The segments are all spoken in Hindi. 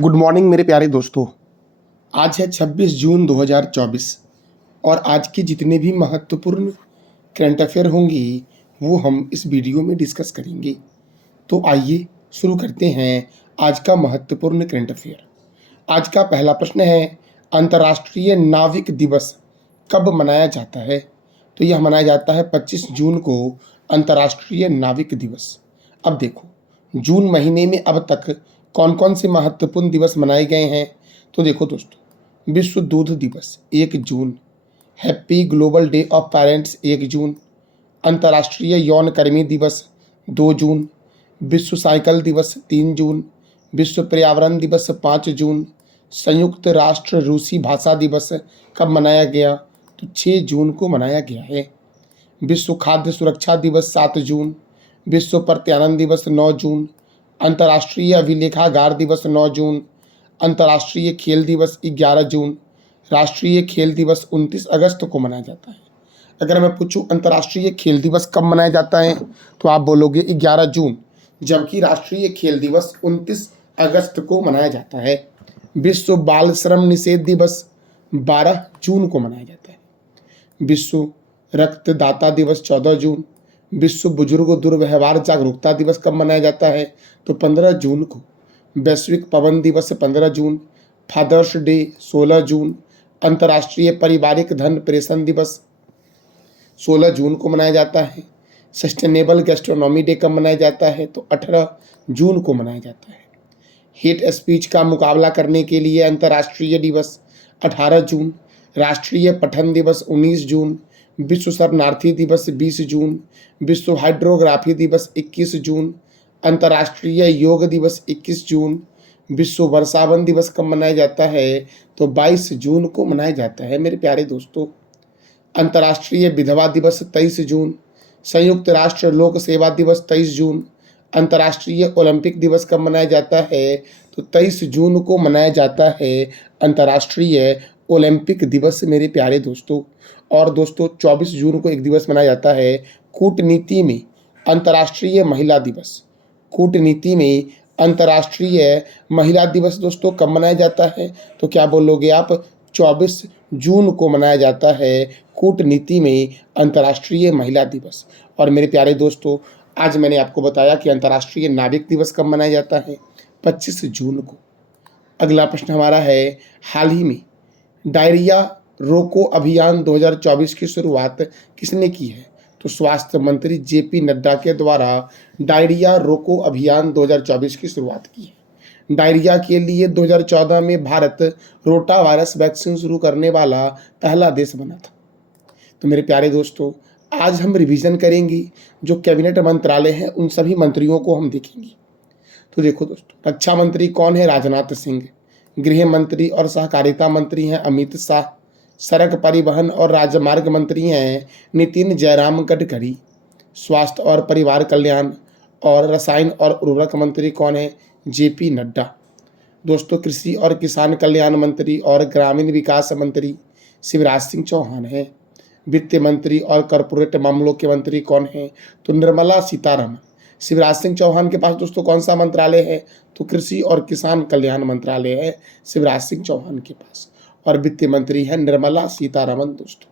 गुड मॉर्निंग मेरे प्यारे दोस्तों। आज है 26 जून 2024 और आज के जितने भी महत्वपूर्ण करंट अफेयर होंगी वो हम इस वीडियो में डिस्कस करेंगे। तो आइए शुरू करते हैं आज का महत्वपूर्ण करंट अफेयर। आज का पहला प्रश्न है, अंतर्राष्ट्रीय नाविक दिवस कब मनाया जाता है? तो यह मनाया जाता है 25 जून को अंतर्राष्ट्रीय नाविक दिवस। अब देखो, जून महीने में अब तक कौन कौन से महत्वपूर्ण दिवस मनाए गए हैं। तो देखो दोस्तों, विश्व दूध दिवस 1 जून, happy global day of parents 1 जून, अंतर्राष्ट्रीय यौन कर्मी दिवस 2 जून, विश्व साइकिल दिवस 3 जून, विश्व पर्यावरण दिवस 5 जून, संयुक्त राष्ट्र रूसी भाषा दिवस कब मनाया गया? तो 6 जून को मनाया गया है। विश्व खाद्य सुरक्षा दिवस 7 जून, विश्व प्रत्यानन दिवस 9 जून, अंतर्राष्ट्रीय अभिलेखागार दिवस 9 जून, अंतर्राष्ट्रीय खेल दिवस 11 जून, राष्ट्रीय खेल दिवस 29 अगस्त को मनाया जाता है। अगर मैं पूछूं अंतर्राष्ट्रीय खेल दिवस कब मनाया जाता है तो आप बोलोगे 11 जून, जबकि राष्ट्रीय खेल दिवस 29 अगस्त को मनाया जाता है। विश्व बाल श्रम निषेध दिवस 12 जून को मनाया जाता है। विश्व रक्तदाता दिवस 14 जून, विश्व बुजुर्ग दुर्व्यवहार जागरूकता दिवस कब मनाया जाता है? तो 15 जून को। वैश्विक पवन दिवस 15 जून, फादर्स डे 16 जून, अंतर्राष्ट्रीय पारिवारिक धन प्रेषण दिवस 16 जून को मनाया जाता है। सस्टेनेबल गैस्ट्रोनॉमी डे कब मनाया जाता है? तो 18 जून को मनाया जाता है। हेट स्पीच का मुकाबला करने के लिए अंतर्राष्ट्रीय दिवस 18 जून, राष्ट्रीय पठन दिवस 19 जून, विश्व शरणार्थी दिवस 20 जून, विश्व हाइड्रोग्राफी दिवस 21 जून, अंतर्राष्ट्रीय योग दिवस 21 जून, विश्व वर्षावन दिवस कब मनाया जाता है? तो 22 जून को मनाया जाता है मेरे प्यारे दोस्तों। अंतर्राष्ट्रीय विधवा दिवस 23 जून, संयुक्त राष्ट्र लोक सेवा दिवस 23 जून, अंतर्राष्ट्रीय ओलंपिक दिवस कब मनाया जाता है? तो 23 जून को मनाया जाता है अंतर्राष्ट्रीय ओलंपिक दिवस मेरे प्यारे दोस्तों। और दोस्तों 24 जून को एक दिवस मनाया जाता है कूटनीति में अंतर्राष्ट्रीय महिला दिवस। कूटनीति में अंतर्राष्ट्रीय महिला दिवस दोस्तों कब मनाया जाता है? तो क्या बोलोगे आप? 24 जून को मनाया जाता है कूटनीति में अंतर्राष्ट्रीय महिला दिवस। और मेरे प्यारे दोस्तों, आज मैंने आपको बताया कि अंतर्राष्ट्रीय नाविक दिवस कब मनाया जाता है, 25 जून को। अगला प्रश्न हमारा है, हाल ही में डायरिया रोको अभियान 2024 की शुरुआत किसने की है? तो स्वास्थ्य मंत्री जेपी नड्डा के द्वारा डायरिया रोको अभियान 2024 की शुरुआत की है। डायरिया के लिए 2014 में भारत रोटा वायरस वैक्सीन शुरू करने वाला पहला देश बना था। तो मेरे प्यारे दोस्तों, आज हम रिवीजन करेंगे जो कैबिनेट मंत्रालय हैं, उन सभी मंत्रियों को हम देखेंगे। तो देखो दोस्तों, रक्षा मंत्री कौन है? राजनाथ सिंह। गृह मंत्री और सहकारिता मंत्री हैं अमित शाह। सड़क परिवहन और राजमार्ग मंत्री हैं नितिन जयराम गडकरी। स्वास्थ्य और परिवार कल्याण और रसायन और उर्वरक मंत्री कौन है? जेपी नड्डा। दोस्तों, कृषि और किसान कल्याण मंत्री और ग्रामीण विकास मंत्री शिवराज सिंह चौहान हैं। वित्त मंत्री और कॉरपोरेट मामलों के मंत्री कौन हैं? तो निर्मला सीतारमण। शिवराज सिंह चौहान के पास दोस्तों कौन सा मंत्रालय है? तो कृषि और किसान कल्याण मंत्रालय है शिवराज सिंह चौहान के पास। और वित्त मंत्री है निर्मला सीतारमण। दोस्तों,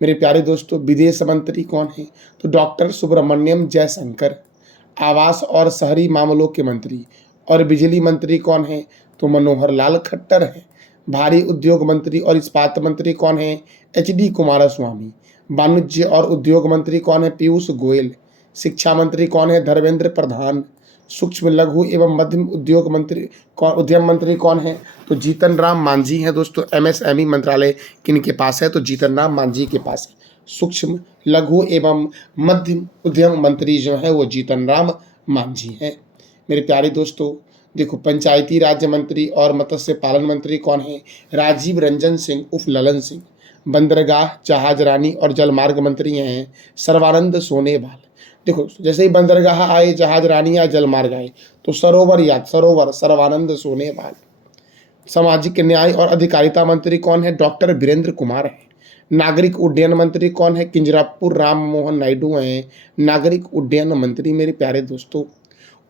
मेरे प्यारे दोस्तों, विदेश मंत्री कौन है? तो डॉक्टर सुब्रमण्यम जयशंकर। आवास और शहरी मामलों के मंत्री और बिजली मंत्री कौन है? तो मनोहर लाल खट्टर है। भारी उद्योग मंत्री और इस्पात मंत्री कौन है? एचडी कुमारस्वामी। वाणिज्य और उद्योग मंत्री कौन है? पीयूष गोयल। शिक्षा मंत्री कौन है? धर्मेंद्र प्रधान। सूक्ष्म लघु एवं मध्यम उद्योग मंत्री उद्यम मंत्री कौन है? तो जीतन राम मांझी हैं। दोस्तों, एमएसएमई मंत्रालय किनके पास है? तो जीतन राम मांझी के पास है। सूक्ष्म लघु एवं मध्यम उद्यम मंत्री जो है वो जीतन राम मांझी हैं। मेरे प्यारे दोस्तों, देखो, पंचायती राज्य मंत्री और मत्स्य पालन मंत्री कौन है? राजीव रंजन सिंह उर्फ ललन सिंह। बंदरगाह, जहाज रानी और जलमार्ग मंत्री हैं सर्बानंद सोनोवाल। देखो, जैसे ही बंदरगाह आए, जहाज रानी आए, जलमार्ग आए, तो सरोवर सर्बानंद सोनोवाल। सामाजिक न्याय और अधिकारिता मंत्री कौन है? डॉक्टर वीरेंद्र कुमार है। नागरिक उड्डयन मंत्री कौन है? किंजरापुर राम मोहन नायडू हैं नागरिक उड्डयन मंत्री मेरे प्यारे दोस्तों।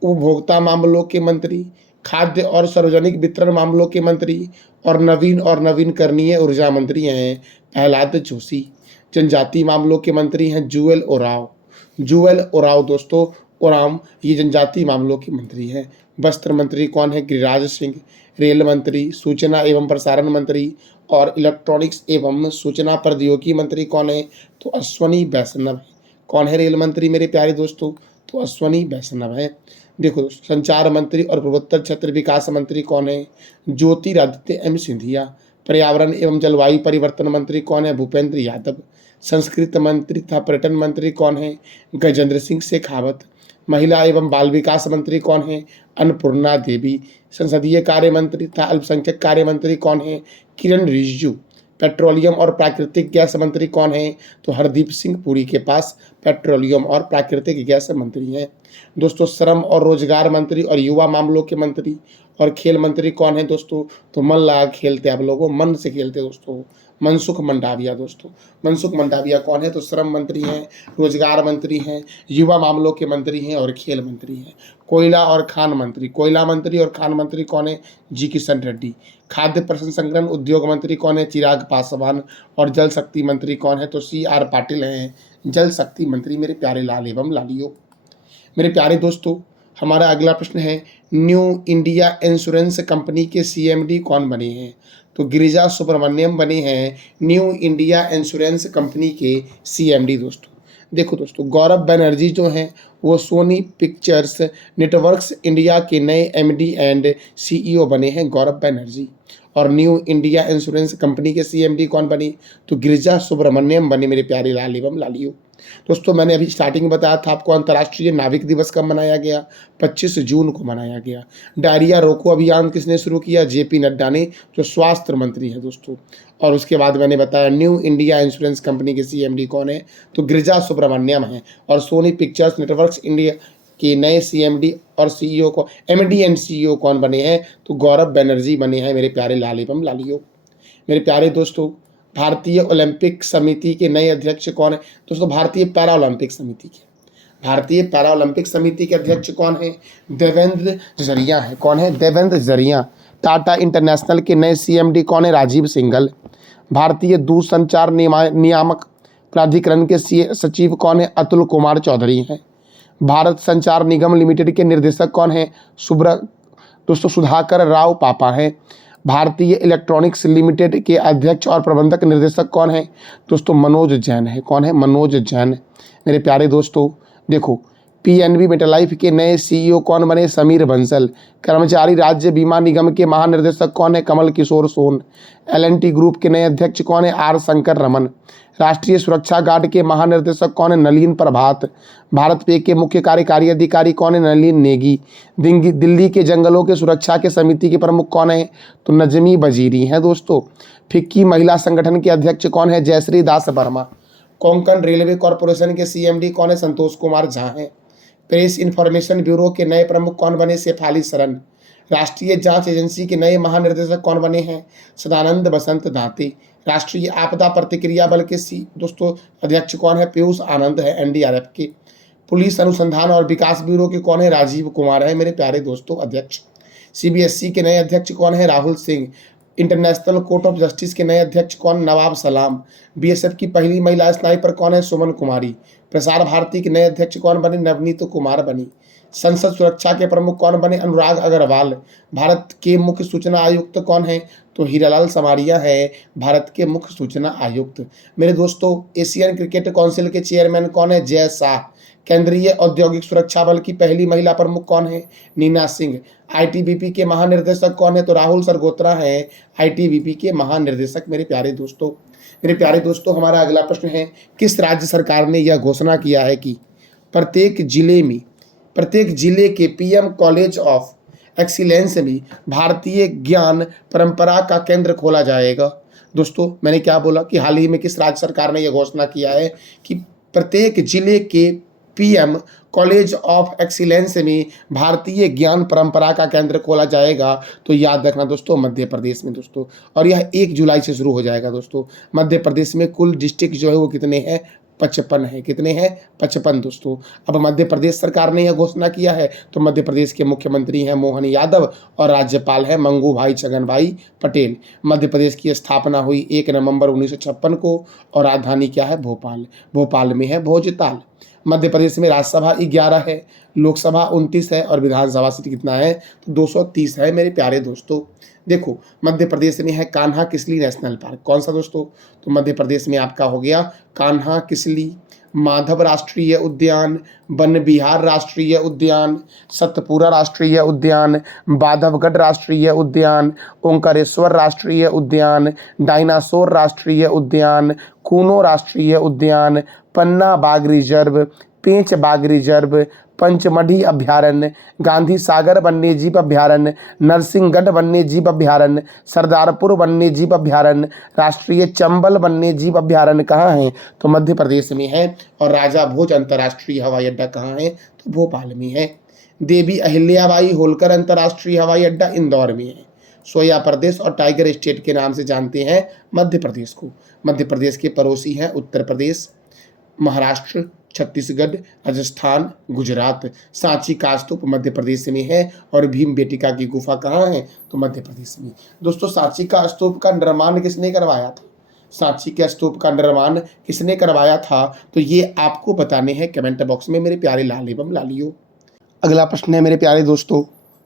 उपभोक्ता मामलों के मंत्री खाद्य और सार्वजनिक वितरण मामलों के मंत्री और नवीनकरणीय ऊर्जा मंत्री हैं प्रहलाद जोशी। जनजातीय मामलों के मंत्री हैं जुएल ओराव दोस्तों, ओराम ये जनजातीय मामलों के मंत्री हैं। वस्त्र मंत्री कौन है? गिरिराज सिंह। रेल मंत्री, सूचना एवं प्रसारण मंत्री और इलेक्ट्रॉनिक्स एवं सूचना प्रौद्योगिकी मंत्री कौन है? तो अश्वनी वैष्णव है। कौन है रेल मंत्री मेरे प्यारे दोस्तों? तो अश्वनी वैष्णव है। देखो दोस्तों, संचार मंत्री और पूर्वोत्तर क्षेत्र विकास मंत्री कौन है? ज्योतिरादित्य एम सिंधिया। पर्यावरण एवं जलवायु परिवर्तन मंत्री कौन है? भूपेंद्र यादव। संस्कृत मंत्री तथा पर्यटन मंत्री कौन है? गजेंद्र सिंह शेखावत। महिला एवं बाल विकास मंत्री कौन है? अन्नपूर्णा देवी। संसदीय कार्य मंत्री तथा अल्पसंख्यक कार्य मंत्री कौन है? किरण रिजिजू। पेट्रोलियम और प्राकृतिक गैस मंत्री कौन है? तो हरदीप सिंह पुरी के पास पेट्रोलियम और प्राकृतिक गैस मंत्री हैं। दोस्तों, श्रम और रोजगार मंत्री और युवा मामलों के मंत्री और खेल मंत्री कौन है दोस्तों? तो मन लगा खेलते आप लोगों, मन से खेलते दोस्तों, मनसुख मंडाविया। दोस्तों, मनसुख मंडाविया कौन है? तो श्रम मंत्री हैं, रोजगार मंत्री हैं, युवा मामलों के मंत्री हैं और खेल मंत्री हैं। कोयला और खान मंत्री कौन है? जी किशन रेड्डी। खाद्य प्रसंस्करण उद्योग मंत्री कौन है? चिराग पासवान। और जल शक्ति मंत्री कौन है? तो CR पाटिल हैं, जल शक्ति मंत्री मेरे प्यारे लाल एवं लालियों। मेरे प्यारे दोस्तों, हमारा अगला प्रश्न है, न्यू इंडिया इंश्योरेंस कंपनी के CMD कौन बने हैं? तो गिरिजा सुब्रमण्यम बने हैं न्यू इंडिया इंश्योरेंस कंपनी के CMD। दोस्तों देखो दोस्तों, गौरव बनर्जी जो हैं वो सोनी पिक्चर्स नेटवर्क्स इंडिया के नए MD एंड CEO बने हैं, गौरव बनर्जी। और न्यू इंडिया इंश्योरेंस कंपनी के CMD कौन बनी? तो गिरिजा सुब्रमण्यम बने मेरे प्यारे लाल एवं लालियों। दोस्तों, मैंने अभी स्टार्टिंग में बताया था आपको अंतर्राष्ट्रीय नाविक दिवस कब मनाया गया? 25 जून को मनाया गया। डायरिया रोको अभियान किसने शुरू किया? JP नड्डा ने, जो स्वास्थ्य मंत्री है दोस्तों। और उसके बाद मैंने बताया न्यू इंडिया इंश्योरेंस कंपनी के CMD कौन है? तो गिरिजा सुब्रमण्यम है। और सोनी पिक्चर्स नेटवर्क्स इंडिया के नए CMD और CEO को MD एंड CEO कौन बने हैं? तो गौरव बनर्जी बने हैं मेरे प्यारे लाल एवं लालियों। मेरे प्यारे दोस्तों, भारतीय ओलंपिक समिति के नए अध्यक्ष कौन है? दोस्तों, भारतीय पैरा ओलंपिक समिति के अध्यक्ष कौन है? देवेंद्र जरिया है। कौन है? देवेंद्र जरिया। टाटा इंटरनेशनल के नए CMD कौन है? राजीव सिंघल। भारतीय दूरसंचार नियामक प्राधिकरण के सचिव कौन है? अतुल कुमार चौधरी हैं। भारत संचार निगम लिमिटेड के निर्देशक कौन है? दोस्तों, सुधाकर राव पापा हैं। भारतीय इलेक्ट्रॉनिक्स लिमिटेड के अध्यक्ष और प्रबंधक निर्देशक कौन है? दोस्तों, मनोज जैन है। कौन है? मनोज जैन। मेरे प्यारे दोस्तों, देखो, PNB मेटालाइफ के नए CEO कौन बने? समीर बंसल। कर्मचारी राज्य बीमा निगम के महानिर्देशक कौन है? कमल किशोर सोन। L&T ग्रुप के नए अध्यक्ष कौन है? R शंकर रमन। राष्ट्रीय सुरक्षा गार्ड के महानिर्देशक कौन है? नलिन प्रभात। भारत पे के मुख्य कार्यकारी अधिकारी कौन है? नलिन नेगी। दिल्ली के जंगलों के सुरक्षा के समिति के प्रमुख कौन है? तो नजमी वजीरी हैं दोस्तों। फिक्की महिला संगठन के अध्यक्ष कौन है? जयश्री दास वर्मा। कोंकण रेलवे कॉरपोरेशन के CMD कौन है? संतोष कुमार झा हैं। प्रेस इंफॉर्मेशन ब्यूरो के नए प्रमुख कौन बने? शेफाली सरन। राष्ट्रीय जांच एजेंसी के नए महानिर्देशक कौन बने हैं? सदानंद बसंत दाते। राष्ट्रीय आपदा प्रतिक्रिया बल के दोस्तों अध्यक्ष कौन है? पीयूष आनंद है, NDRF के। पुलिस अनुसंधान और विकास ब्यूरो के कौन है? राजीव कुमार है मेरे प्यारे दोस्तों, अध्यक्ष। CBSE के नए अध्यक्ष कौन है? Rahul Singh. International court of justice के नए अध्यक्ष कौन? नवाब सलाम। BSF की पहली महिला स्नाइपर कौन है? सुमन कुमारी। प्रसार भारती के नए अध्यक्ष कौन बने? नवनीत कुमार बनी। संसद सुरक्षा के प्रमुख कौन बने? अनुराग अग्रवाल। भारत के मुख्य सूचना आयुक्त कौन है? तो हीरालाल समारिया है भारत के मुख्य सूचना आयुक्त। मेरे दोस्तों, एशियन क्रिकेट काउंसिल के चेयरमैन कौन है? जय शाह। केंद्रीय औद्योगिक सुरक्षा बल की पहली महिला प्रमुख कौन है? नीना सिंह। ITBP के महानिर्देशक कौन है? तो राहुल सरगोत्रा है ITBP के महानिर्देशक मेरे प्यारे दोस्तों। हमारा अगला प्रश्न है, किस राज्य सरकार ने यह घोषणा किया है कि प्रत्येक जिले के PM कॉलेज ऑफ एक्सीलेंस में भारतीय ज्ञान परंपरा का केंद्र खोला जाएगा? दोस्तों, मैंने क्या बोला कि हाल ही में किस राज्य सरकार ने यह घोषणा किया है कि प्रत्येक जिले के PM कॉलेज ऑफ एक्सीलेंस में भारतीय ज्ञान परंपरा का केंद्र खोला जाएगा? तो याद रखना दोस्तों, मध्य प्रदेश में दोस्तों। और यह 1 जुलाई से शुरू हो जाएगा दोस्तों। मध्य प्रदेश में कुल डिस्ट्रिक्ट जो है वो कितने हैं? 55 है। कितने हैं? 55 दोस्तों। अब मध्य प्रदेश सरकार ने यह घोषणा किया है, तो मध्य प्रदेश के मुख्यमंत्री हैं मोहन यादव और राज्यपाल हैं मंगू भाई छगन भाई पटेल। मध्य प्रदेश की स्थापना हुई 1 नवंबर 1956 को और राजधानी क्या है? भोपाल। भोपाल में है भोजताल। मध्य प्रदेश में राज्यसभा 11 है, लोकसभा 29 है और विधानसभा सीट कितना है? तो 230 है मेरे प्यारे दोस्तों। देखो, मध्य प्रदेश में है कान्हा किसली नेशनल पार्क। कौन सा दोस्तों? तो मध्य प्रदेश में आपका हो गया कान्हा किसली, माधव राष्ट्रीय उद्यान, वन विहार राष्ट्रीय उद्यान, सतपुरा राष्ट्रीय उद्यान, बांधवगढ़ राष्ट्रीय उद्यान, ओंकारेश्वर राष्ट्रीय उद्यान, डायनासोर राष्ट्रीय उद्यान, कूनो राष्ट्रीय उद्यान, पन्ना बाघ रिजर्व, पेंच बाघ रिजर्व, पंचमढ़ी अभ्यारण्य, गांधी सागर वन्यजीव अभ्यारण्य, नरसिंहगढ़ वन्यजीव अभ्यारण्य, सरदारपुर वन्यजीव अभ्यारण्य, राष्ट्रीय चंबल वन्यजीव अभ्यारण्य कहाँ है? तो मध्य प्रदेश में है। और राजा भोज अंतर्राष्ट्रीय हवाई अड्डा कहाँ है? तो भोपाल में है। देवी अहिल्याबाई होलकर अंतर्राष्ट्रीय हवाई अड्डा इंदौर में है। सोया प्रदेश और टाइगर स्टेट के नाम से जानते हैं मध्य प्रदेश को। मध्य प्रदेश के पड़ोसी हैं उत्तर प्रदेश, महाराष्ट्र, छत्तीसगढ़, राजस्थान, गुजरात। सांची का स्तूप मध्य प्रदेश में है और भीम बेटिका की गुफा कहाँ है? तो मध्य प्रदेश में। दोस्तों, सांची का स्तूप का निर्माण किसने करवाया था? सांची के स्तूप का निर्माण किसने करवाया था? तो ये आपको बताने हैं कमेंट बॉक्स में मेरे प्यारे लाल एवं लालियों। अगला प्रश्न है मेरे प्यारे दोस्तों,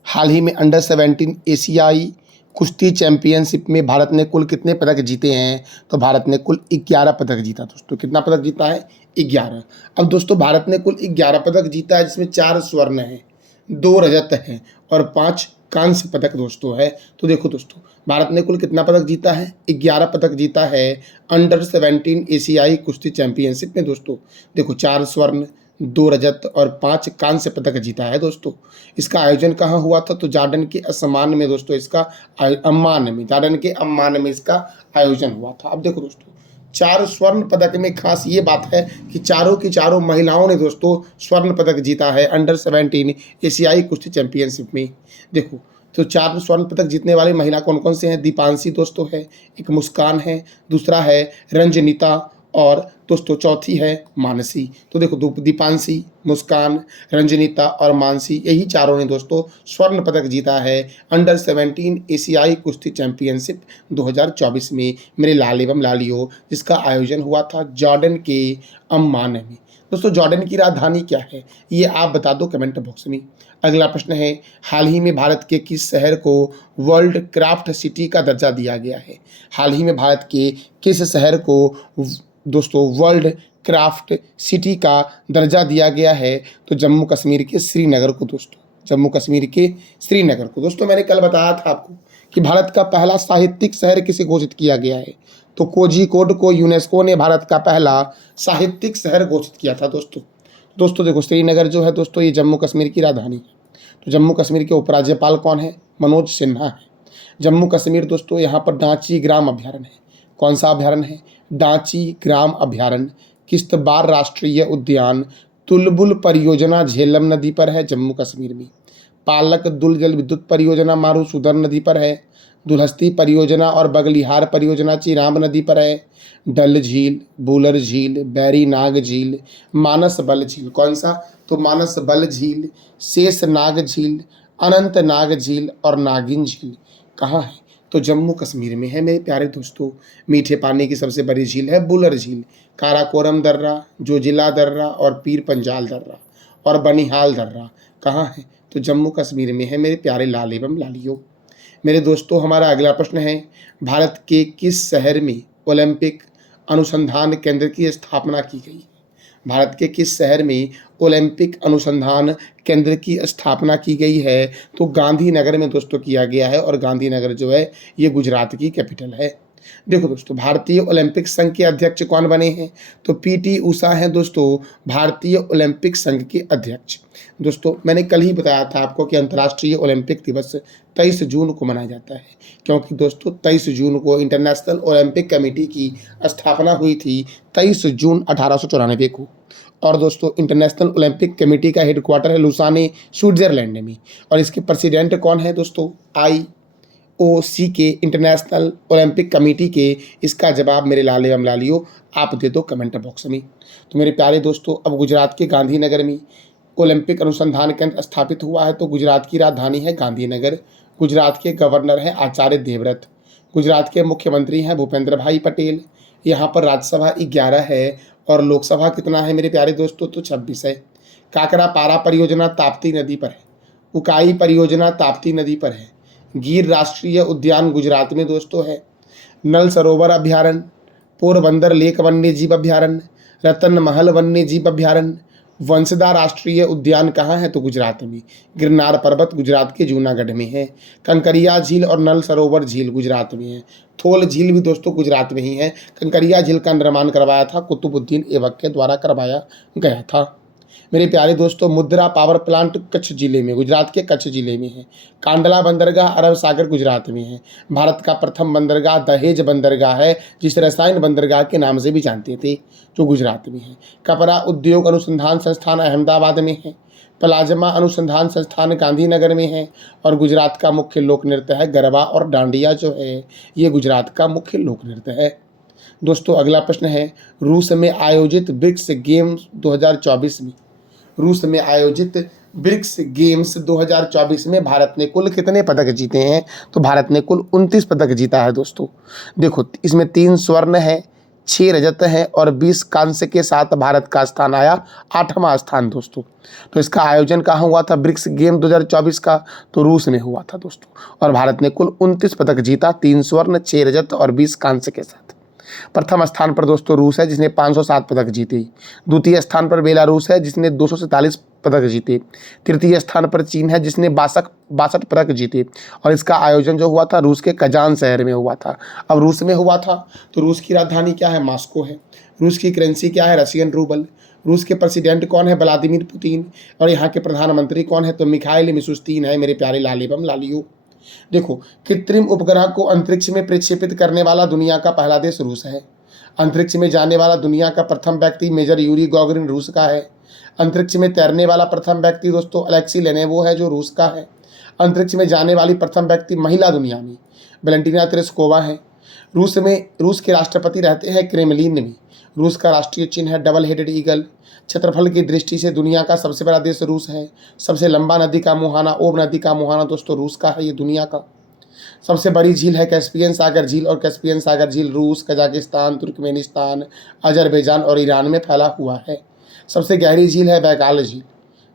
हाल ही में अंडर 17 एशियाई कुश्ती चैंपियनशिप में भारत ने कुल कितने पदक जीते हैं? तो भारत ने कुल 11 पदक जीता दोस्तों। कितना पदक जीता है? 11। अब दोस्तों, भारत ने कुल 11 पदक जीता है, जिसमें 4 स्वर्ण हैं, 2 रजत हैं और 5 कांस्य पदक दोस्तों है। तो देखो दोस्तों, भारत ने कुल कितना पदक जीता है? 11 पदक जीता है अंडर 17 एशियाई कुश्ती चैंपियनशिप में दोस्तों। देखो, 4 स्वर्ण, 2 रजत और 5 कांस्य पदक जीता है दोस्तों। इसका आयोजन कहाँ हुआ था? तो जॉर्डन के सम्मान में दोस्तों, इसका जॉर्डन के अम्मान में इसका आयोजन हुआ था। अब देखो दोस्तों, 4 स्वर्ण पदक में खास ये बात है कि चारों की चारों महिलाओं ने दोस्तों स्वर्ण पदक जीता है अंडर 17 एशियाई कुश्ती चैंपियनशिप में। देखो, तो 4 स्वर्ण पदक जीतने वाली महिला कौन कौन से हैं? दीपांशी दोस्तों है, एक मुस्कान है, दूसरा है रंजनिता और दोस्तों चौथी है मानसी। तो देखो, दीपांशी, मुस्कान, रंजनिता और मानसी, यही चारों ने दोस्तों स्वर्ण पदक जीता है अंडर 17 एशियाई कुश्ती चैंपियनशिप 2024 में मेरे लाल एवं लालियों, जिसका आयोजन हुआ था जॉर्डन के अम्मान में। दोस्तों, जॉर्डन की राजधानी क्या है? ये आप बता दो कमेंट बॉक्स में। अगला प्रश्न है, हाल ही में भारत के किस शहर को वर्ल्ड क्राफ्ट सिटी का दर्जा दिया गया है? हाल ही में भारत के किस शहर को दोस्तों वर्ल्ड क्राफ्ट सिटी का दर्जा दिया गया है? तो जम्मू कश्मीर के श्रीनगर को दोस्तों, जम्मू कश्मीर के श्रीनगर को। दोस्तों, मैंने कल बताया था आपको कि भारत का पहला साहित्यिक शहर किसे घोषित किया गया है? तो कोझिकोड को यूनेस्को ने भारत का पहला साहित्यिक शहर घोषित किया था दोस्तों देखो, श्रीनगर जो है दोस्तों, ये जम्मू कश्मीर की राजधानी है। तो जम्मू कश्मीर के उपराज्यपाल कौन है? मनोज सिन्हा है। जम्मू कश्मीर दोस्तों, यहाँ पर डांची ग्राम अभ्यारण्य है। कौन सा अभ्यारण्य है? डांची ग्राम अभ्यारण्य। किश्तवाड़ राष्ट्रीय उद्यान, तुलबुल परियोजना झेलम नदी पर है जम्मू कश्मीर में। पालक दुल जल विद्युत परियोजना मारूसुदर नदी पर है। दुलहस्ती परियोजना और बगलिहार परियोजना चिराम नदी पर है। डल झील, बुलर झील, बैरी नाग झील, मानस बल झील। कौन सा? तो मानस बल झील, शेष नाग झील, अनंत नाग झील और नागिन झील कहाँ है? तो जम्मू कश्मीर में है मेरे प्यारे दोस्तों। मीठे पानी की सबसे बड़ी झील है बुलर झील। काराकोरम दर्रा, जोजिला दर्रा और पीर पंजाल दर्रा और बनिहाल दर्रा कहाँ है? तो जम्मू कश्मीर में है मेरे प्यारे लाल एवं लालियों। मेरे दोस्तों, हमारा अगला प्रश्न है, भारत के किस शहर में ओलंपिक अनुसंधान केंद्र की स्थापना की गई है? भारत के किस शहर में ओलंपिक अनुसंधान केंद्र की स्थापना की गई है? तो गांधीनगर में दोस्तों किया गया है और गांधीनगर जो है ये गुजरात की कैपिटल है। देखो दोस्तों, भारतीय ओलंपिक संघ के अध्यक्ष कौन बने हैं? तो पीटी उषा हैं दोस्तों भारतीय ओलंपिक संघ के अध्यक्ष। दोस्तों, मैंने कल ही बताया था आपको कि अंतर्राष्ट्रीय ओलंपिक दिवस 23 जून को मनाया जाता है, क्योंकि दोस्तों 23 जून को इंटरनेशनल ओलंपिक कमेटी की स्थापना हुई थी 23 जून 1894 को। और दोस्तों, इंटरनेशनल ओलंपिक कमेटी का हेडक्वार्टर है लुसाने, स्विट्जरलैंड में। और इसके प्रेसिडेंट कौन है दोस्तों? IOC के इंटरनेशनल ओलंपिक कमेटी के? इसका जवाब मेरे लाले एवं लालियों आप दे दो कमेंट बॉक्स में। तो मेरे प्यारे दोस्तों, अब गुजरात के गांधीनगर में ओलंपिक अनुसंधान केंद्र स्थापित हुआ है। तो गुजरात की राजधानी है गांधीनगर। गुजरात के गवर्नर हैं आचार्य देवव्रत। गुजरात के मुख्यमंत्री हैं भूपेंद्र भाई पटेल। यहाँ पर राज्यसभा 11 है और लोकसभा कितना है मेरे प्यारे दोस्तों? तो 26 है। काकरा पारा परियोजना ताप्ती नदी पर है। उकाई परियोजना ताप्ती नदी पर है। गिर राष्ट्रीय उद्यान गुजरात में दोस्तों है। नल सरोवर अभ्यारण्य, पोरबंदर लेक वन्य जीव अभ्यारण्य, रतन महल वन्य जीव अभ्यारण्य, वंसदा राष्ट्रीय उद्यान कहाँ है? तो गुजरात में। गिरनार पर्वत गुजरात के जूनागढ़ में है। कंकरिया झील और नल सरोवर झील गुजरात में है। थोल झील भी दोस्तों गुजरात में ही है। कंकरिया झील का निर्माण करवाया था कुतुबुद्दीन ऐबक के द्वारा करवाया गया था। मेरे प्यारे दोस्तों, मुद्रा पावर प्लांट कच्छ जिले में, गुजरात के कच्छ जिले में है। कांडला बंदरगाह अरब सागर गुजरात में है। भारत का प्रथम बंदरगाह दहेज बंदरगाह है, जिसे रसायन बंदरगाह के नाम से भी जानते थे, जो गुजरात में है। कपड़ा उद्योग अनुसंधान संस्थान अहमदाबाद में है। प्लाज्मा अनुसंधान संस्थान गांधीनगर में है। और गुजरात का मुख्य लोक नृत्य है गरबा और डांडिया जो है ये गुजरात का मुख्य लोक नृत्य है। दोस्तों अगला प्रश्न है, रूस में आयोजित ब्रिक्स गेम्स 2024 में, रूस में आयोजित ब्रिक्स गेम्स 2024 में भारत ने कुल कितने पदक जीते हैं? तो भारत ने कुल 29 पदक जीता है दोस्तों। देखो इसमें 3 स्वर्ण है, 6 रजत है और 20 कांस्य के साथ भारत का स्थान आया 8वां स्थान दोस्तों। तो इसका आयोजन कहाँ हुआ था ब्रिक्स गेम 2024 का? तो रूस में हुआ था दोस्तों। और भारत ने कुल 29 पदक जीता, 3 स्वर्ण, 6 रजत और 20 कांस्य के साथ। प्रथम स्थान पर दोस्तों रूस है जिसने 507 पदक जीते। द्वितीय स्थान पर बेलारूस है जिसने 247 पदक जीते। तृतीय स्थान पर चीन है जिसने 62 पदक जीते। और इसका आयोजन जो हुआ था रूस के कजान शहर में हुआ था। अब रूस में हुआ था तो रूस की राजधानी क्या है? मॉस्को है। रूस की करेंसी क्या है? Russian rouble. रूस के प्रेसिडेंट कौन है? Vladimir Putin. और यहाँ के प्रधानमंत्री कौन है? तो मिखाइल मिशुस्तिन है मेरे प्यारे लाल एवं लालियों। देखो, कृत्रिम उपग्रह को अंतरिक्ष में प्रक्षेपित करने वाला दुनिया का पहला देश रूस है। अंतरिक्ष में जाने वाला दुनिया का प्रथम व्यक्ति मेजर यूरी गॉगरिन रूस का है। अंतरिक्ष में तैरने वाला प्रथम व्यक्ति दोस्तों अलेक्सी लेनेवो है जो रूस का है। अंतरिक्ष में जाने वाली प्रथम व्यक्ति महिला दुनिया में वेलेंटिना तेरेस्कोवा है। रूस के राष्ट्रपति रहते हैं क्रेमलिन में। रूस का राष्ट्रीय चिन्ह है डबल हेडेड ईगल। क्षेत्रफल की दृष्टि से दुनिया का सबसे बड़ा देश रूस है। सबसे लंबा नदी का मुहाना ओब नदी का मुहाना दोस्तों रूस का है। ये दुनिया का सबसे बड़ी झील है कैस्पियन सागर झील। और कैस्पियन सागर झील रूस, कजाकिस्तान, तुर्कमेनिस्तान, अजरबैजान और ईरान में फैला हुआ है। सबसे गहरी झील है बैकाल झील।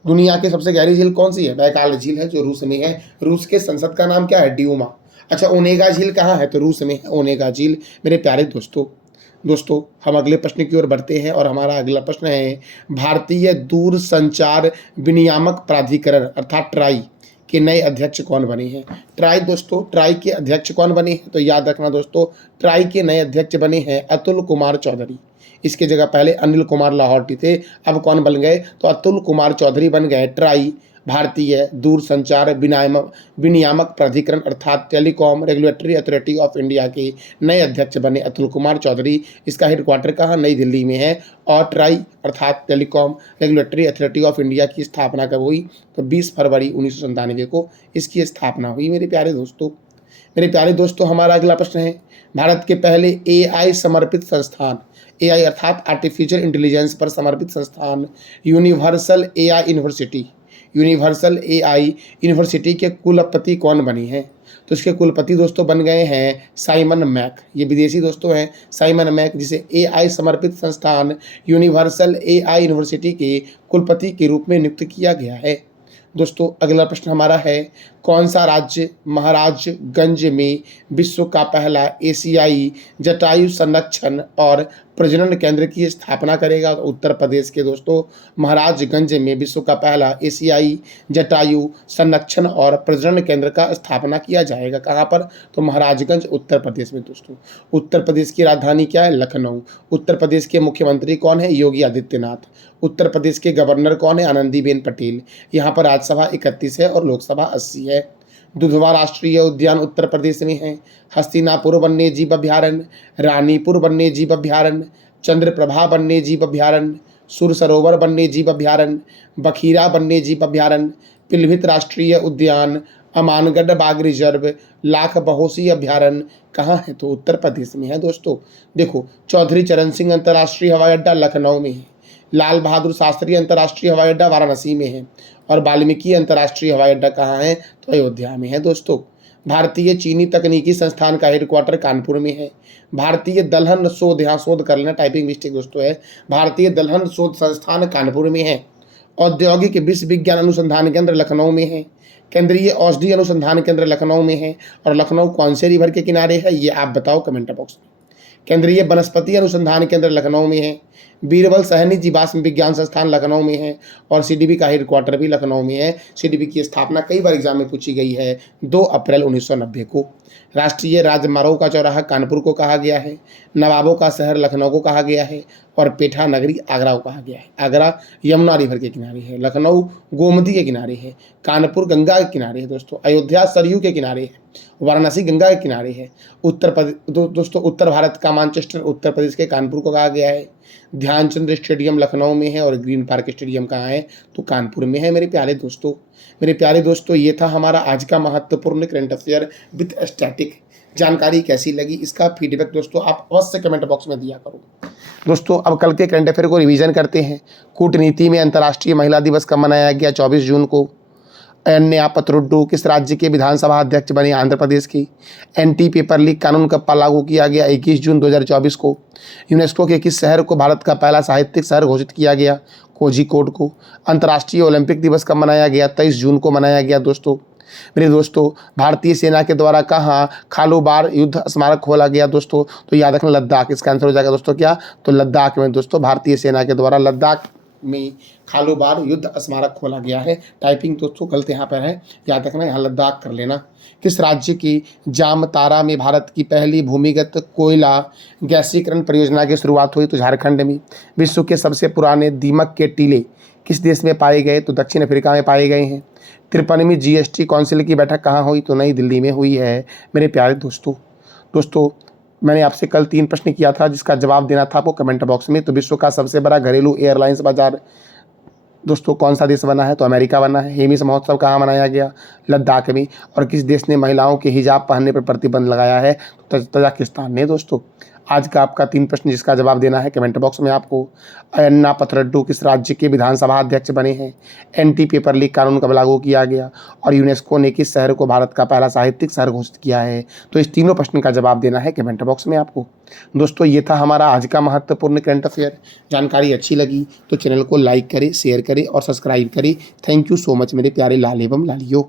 दुनिया की सबसे गहरी झील कौन सी है? बैकाल झील है जो रूस में है। रूस के संसद का नाम क्या है? ड्यूमा। अच्छा, ओनेगा झील कहाँ है? तो रूस में है ओनेगा झील मेरे प्यारे दोस्तों हम अगले प्रश्न की ओर बढ़ते हैं। और हमारा अगला प्रश्न है, भारतीय दूरसंचार विनियामक प्राधिकरण अर्थात ट्राई के नए अध्यक्ष कौन बने हैं? ट्राई के अध्यक्ष कौन बने हैं? तो याद रखना दोस्तों, ट्राई के नए अध्यक्ष बने हैं अतुल कुमार चौधरी। इसके जगह पहले अनिल कुमार लाहौटी थे। अब कौन बन गए? तो अतुल कुमार चौधरी बन गए ट्राई भारतीय दूरसंचार विनियामक प्राधिकरण अर्थात telecom regulatory authority of India के नए अध्यक्ष बने अतुल कुमार चौधरी। इसका हेडक्वार्टर कहाँ? नई दिल्ली में है। और ट्राई अर्थात telecom regulatory authority of India की स्थापना कब हुई? तो 20 फरवरी 1997 को इसकी स्थापना हुई मेरे प्यारे दोस्तों हमारा अगला प्रश्न है, भारत के पहले AI समर्पित संस्थान, AI अर्थात आर्टिफिशियल इंटेलिजेंस पर समर्पित संस्थान यूनिवर्सल AI यूनिवर्सिटी के कुलपति कौन बने हैं? तो इसके कुलपति दोस्तों बन गए हैं साइमन मैक। ये विदेशी दोस्तों हैं साइमन मैक, जिसे AI समर्पित संस्थान यूनिवर्सल AI यूनिवर्सिटी के कुलपति के रूप में नियुक्त किया गया है। दोस्तों अगला प्रश्न हमारा है, कौन सा राज्य महाराजगंज में विश्व का पहला एशियाई जटायु संरक्षण और प्रजनन केंद्र की स्थापना करेगा? तो उत्तर प्रदेश के दोस्तों महाराजगंज में विश्व का पहला एशियाई जटायु संरक्षण और प्रजनन केंद्र का स्थापना किया जाएगा। कहाँ पर? तो महाराजगंज उत्तर प्रदेश में। दोस्तों उत्तर प्रदेश की राजधानी क्या है? लखनऊ। उत्तर प्रदेश के मुख्यमंत्री कौन है? योगी आदित्यनाथ। उत्तर प्रदेश के गवर्नर कौन है? आनंदीबेन पटेल। यहाँ पर राज्यसभा 31 है और लोकसभा 80 है। दुधवा राष्ट्रीय उद्यान उत्तर प्रदेश में है। हस्तिनापुर वन्य जीव अभ्यारण्य, रानीपुर वन्य जीव अभ्यारण्य, चंद्रप्रभा वन्य जीव अभ्यारण्य, सुर सरोवर वन्य जीव अभ्यारण्य, बखीरा वन्य जीव अभ्यारण्य, पिलभित राष्ट्रीय उद्यान, अमानगढ़ बाघ रिजर्व, लाख बहोसी अभ्यारण्य कहाँ है? तो उत्तर प्रदेश में है दोस्तों। देखो, चौधरी चरण सिंह अंतर्राष्ट्रीय हवाई अड्डा लखनऊ में है, लाल बहादुर शास्त्री अंतर्राष्ट्रीय हवाई अड्डा वाराणसी में है, और वाल्मीकि अंतर्राष्ट्रीय हवाई अड्डा कहाँ है? तो अयोध्या में है दोस्तों। भारतीय चीनी तकनीकी संस्थान का हेडक्वार्टर कानपुर में है। भारतीय दलहन शोध, यहाँ शोध कर लेना, टाइपिंग मिस्टेक दोस्तों है, भारतीय दलहन शोध संस्थान कानपुर में है। औद्योगिक विश्व विज्ञान अनुसंधान केंद्र लखनऊ में है। केंद्रीय औषधि अनुसंधान केंद्र लखनऊ में है। और लखनऊ कौन से रिवर के किनारे है, ये आप बताओ कमेंट बॉक्स में। केंद्रीय वनस्पति अनुसंधान केंद्र लखनऊ में है। बीरबल सहनी जीवाश्म विज्ञान संस्थान लखनऊ में है, और सीडीबी का हेडक्वार्टर भी लखनऊ में है। सीडीबी की स्थापना कई बार एग्जाम में पूछी गई है, 2 अप्रैल 1990 को। राष्ट्रीय राजमार्गों का चौराहा कानपुर को कहा गया है। नवाबों का शहर लखनऊ को कहा गया है, और पेठा नगरी आगरा को कहा गया है। आगरा यमुना रिवर के किनारे है, लखनऊ गोमती के किनारे है, कानपुर गंगा के किनारे है दोस्तों, अयोध्या सरयू के किनारे है, वाराणसी गंगा के किनारे है। उत्तर प्रदेश दोस्तों, उत्तर भारत का मैनचेस्टर उत्तर प्रदेश के कानपुर को कहा गया है। ध्यानचंद स्टेडियम लखनऊ में है, और ग्रीन पार्क स्टेडियम कहाँ है? तो कानपुर में है। मेरे प्यारे दोस्तों, ये था हमारा आज का महत्वपूर्ण करंट अफेयर विद स्टैटिक। जानकारी कैसी लगी, इसका फीडबैक दोस्तों आप अवश्य कमेंट बॉक्स में दिया करो। दोस्तों, अब कल के करंट अफेयर को रिवीजन करते हैं। कूटनीति में अंतर्राष्ट्रीय महिला दिवस कब मनाया गया? 24 जून को। अन्या पतरुड्डू किस राज्य के विधानसभा अध्यक्ष बने? आंध्र प्रदेश की। एंटी पेपर लीक कानून कब लागू किया गया? 21 जून 2024 को। यूनेस्को के किस शहर को भारत का पहला साहित्यिक शहर घोषित किया गया? कोझिकोड को। अंतर्राष्ट्रीय ओलंपिक दिवस कब मनाया गया? 23 जून को मनाया गया दोस्तों। मेरे दोस्तों, भारतीय सेना के द्वारा कहाँ खालूबार युद्ध स्मारक खोला गया दोस्तों? तो याद रखना लद्दाख, इसका आंसर हो जाएगा दोस्तों क्या? तो लद्दाख में दोस्तों भारतीय सेना के द्वारा लद्दाख में खालूबार युद्ध स्मारक खोला गया है। टाइपिंग दोस्तों गलत यहाँ पर है, याद रखना, यहाँ लद्दाख कर लेना। किस राज्य की जामतारा में भारत की पहली भूमिगत कोयला गैसीकरण परियोजना की शुरुआत हुई? तो झारखंड में। विश्व के सबसे पुराने दीमक के टीले किस देश में पाए गए? तो दक्षिण अफ्रीका में पाए गए हैं। 53वीं जीएसटी काउंसिल की बैठक कहाँ हुई? तो नई दिल्ली में हुई है। मेरे प्यारे दोस्तों, मैंने आपसे कल 3 प्रश्न किया था, जिसका जवाब देना था आपको कमेंट बॉक्स में। तो विश्व का सबसे बड़ा घरेलू एयरलाइंस बाजार दोस्तों कौन सा देश बना है? तो अमेरिका बना है। हेमिस महोत्सव कहाँ मनाया गया? लद्दाख में। और किस देश ने महिलाओं के हिजाब पहनने पर प्रतिबंध लगाया है? तो तजाकिस्तान ने दोस्तों। आज का आपका 3 प्रश्न, जिसका जवाब देना है कमेंट बॉक्स में आपको। अन्ना पतरड्डू किस राज्य के विधानसभा अध्यक्ष बने हैं? एंटी पेपर लीक कानून कब लागू किया गया? और यूनेस्को ने किस शहर को भारत का पहला साहित्यिक शहर घोषित किया है? तो इस तीनों प्रश्न का जवाब देना है कमेंट बॉक्स में आपको। दोस्तों, ये था हमारा आज का महत्वपूर्ण करंट अफेयर। जानकारी अच्छी लगी तो चैनल को लाइक करें, शेयर करें और सब्सक्राइब करें। थैंक यू सो मच मेरे प्यारे लाल एवं लालियों।